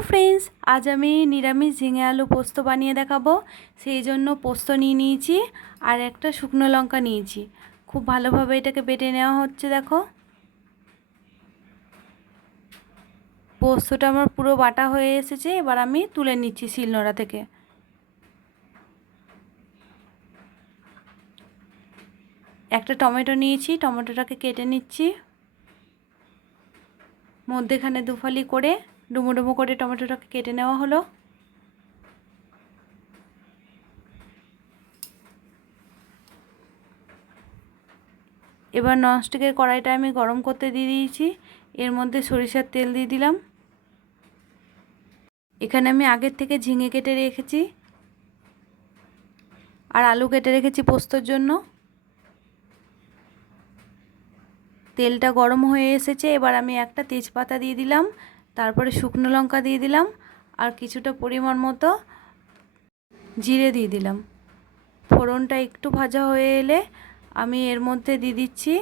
Hello friends আজ আমি নিরামিষ ঝিঙে আলু পোস্ত বানিয়ে দেখাবো। সেই জন্য পোস্ত নিয়ে নিয়েছি আর একটা শুকনো লঙ্কা নিয়েছি। খুব ভালোভাবে এটাকে বেটে নেওয়া হচ্ছে, দেখো। পোস্তটা আমার পুরো বাটা হয়ে এসেছে, এবার আমি তুলে নিচ্ছি শিলনোড়া থেকে। একটা টমেটো নিয়েছি, টমেটোটাকে কেটে নিচ্ছি। মধ্যেখানে দুফালি করে ডুমো ডুমো করে টমেটোটাকে কেটে নেওয়া হলো। এবার ননস্টিকের কড়াইটা আমি গরম করতে দিয়ে দিয়েছি। এর মধ্যে সরিষার তেল দিয়ে দিলাম। এখানে আমি আগের থেকে ঝিঙে কেটে রেখেছি। আর আলু কেটে রেখেছি পোস্তর জন্য। তেলটা গরম হয়ে এসেছে। এবার আমি একটা তেজপাতা দিয়ে দিলাম। তারপরে শুকনো লঙ্কা দিয়ে দিলাম আর কিছুটা পরিমাণ মতো জিরে দিয়ে দিলাম। ফোড়নটা একটু ভাজা হয়ে এলে আমি এর মধ্যে দিয়ে দিচ্ছি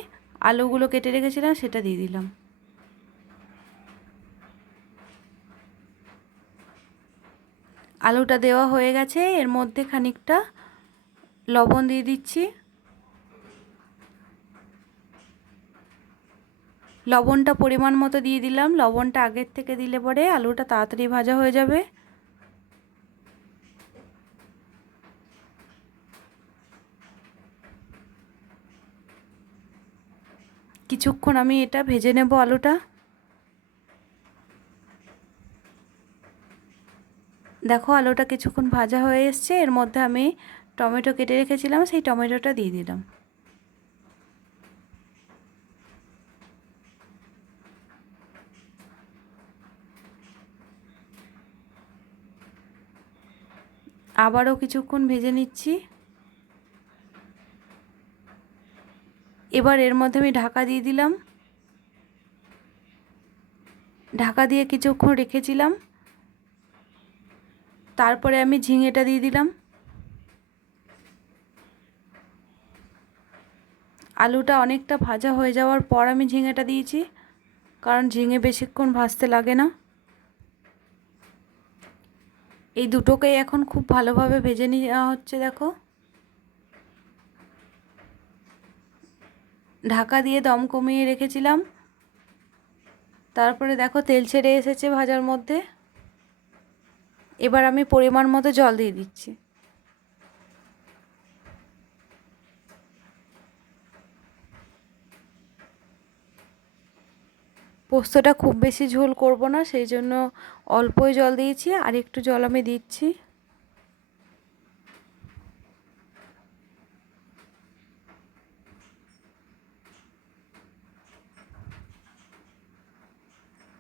আলুগুলো কেটে রেখেছিলাম, সেটা দিয়ে দিলাম। আলুটা দেওয়া হয়ে গেছে, এর মধ্যে খানিকটা লবণ দিয়ে দিচ্ছি। লবণটা পরিমাণ মতো দিয়ে দিলাম। লবণটা আগের থেকে দিলে পরে আলুটা তাড়াতাড়ি ভাজা হয়ে যাবে। কিছুক্ষণ আমি এটা ভেজে নেব আলুটা। দেখো আলুটা কিছুক্ষণ ভাজা হয়ে এসছে। এর মধ্যে আমি টমেটো কেটে রেখেছিলাম, সেই টমেটোটা দিয়ে দিলাম। আবারও কিছুক্ষণ ভেজে নিচ্ছি। এবার এর মধ্যে আমি ঢাকা দিয়ে দিলাম। ঢাকা দিয়ে কিছুক্ষণ রেখেছিলাম। তারপরে আমি ঝিঙেটা দিয়ে দিলাম। আলুটা অনেকটা ভাজা হয়ে যাওয়ার পর আমি ঝিঙেটা দিয়েছি, কারণ ঝিঙে বেশিক্ষণ ভাজতে লাগে না। এই দুটোকেই এখন খুব ভালোভাবে ভেজে নেওয়া হচ্ছে, দেখো। ঢাকা দিয়ে দম কমিয়ে রেখেছিলাম। তারপরে দেখো, তেল ছেড়ে এসেছে ভাজার মধ্যে। এবার আমি পরিমাণ মতো জল দিয়ে দিচ্ছি। পোস্তটা খুব বেশি ঝোল করব না, সেই জন্য অল্পই জল দিয়েছি, আর একটু জল আমি দিচ্ছি।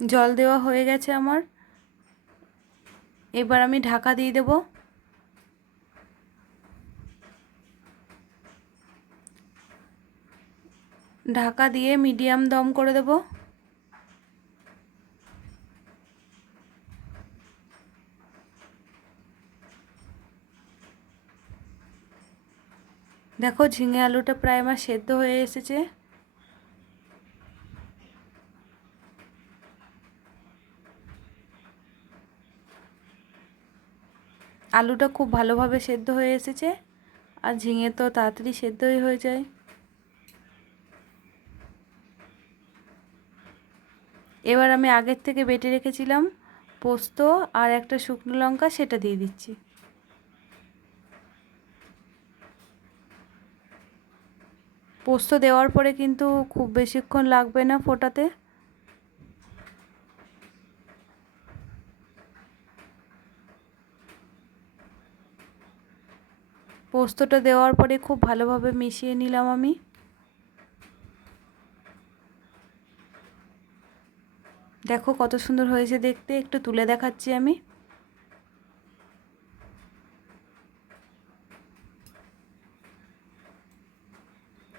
জল দেওয়া হয়ে গেছে আমার। এবার আমি ঢাকা দিয়ে দেব। ঢাকা দিয়ে মিডিয়াম দম করে দেবো। দেখো ঝিঙে আলুটা প্রায় আমার সেদ্ধ হয়ে এসেছে। আলুটা খুব ভালোভাবে সেদ্ধ হয়ে এসেছে আর ঝিঙে তো তাড়াতাড়ি সেদ্ধই হয়ে যায়। এবার আমি আগের থেকে বেটে রেখেছিলাম পোস্ত আর একটা শুকনো লঙ্কা সেটা দিয়ে দিচ্ছি। পোস্ত দেওয়ার পরে কিন্তু খুব বেশিক্ষণ লাগবে না ফোটাতে। পোস্তটা দেওয়ার পরে খুব ভালোভাবে মিশিয়ে নিলাম আমি। দেখো কত সুন্দর হয়েছে দেখতে, একটু তুলে দেখাচ্ছি আমি।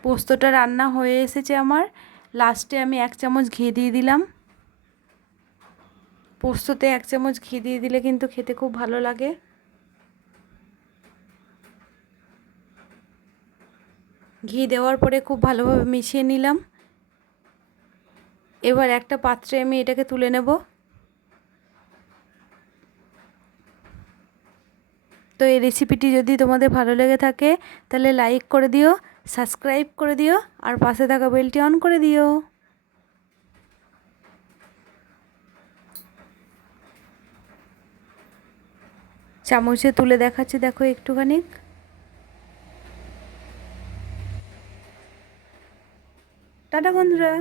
পোস্তটা রান্না হয়ে এসেছে আমার। লাস্টে আমি এক চামচ ঘি দিয়ে দিলাম। পোস্ততে এক চামচ ঘি দিয়ে দিলে কিন্তু খেতে খুব ভালো লাগে। ঘি দেওয়ার পরে খুব ভালোভাবে মিশিয়ে নিলাম। এবার একটা পাত্রে আমি এটাকে তুলে নেব। তো এই রেসিপিটি যদি তোমাদের ভালো লেগে থাকে, তাহলে লাইক করে দিও। সাবস্ক্রাইব করে দিও আর পাশে থাকা বেলটি অন করে দিও। চামচে তুলে দেখাচ্ছি, দেখো একটুখানি। টাটা বন্ধুরা।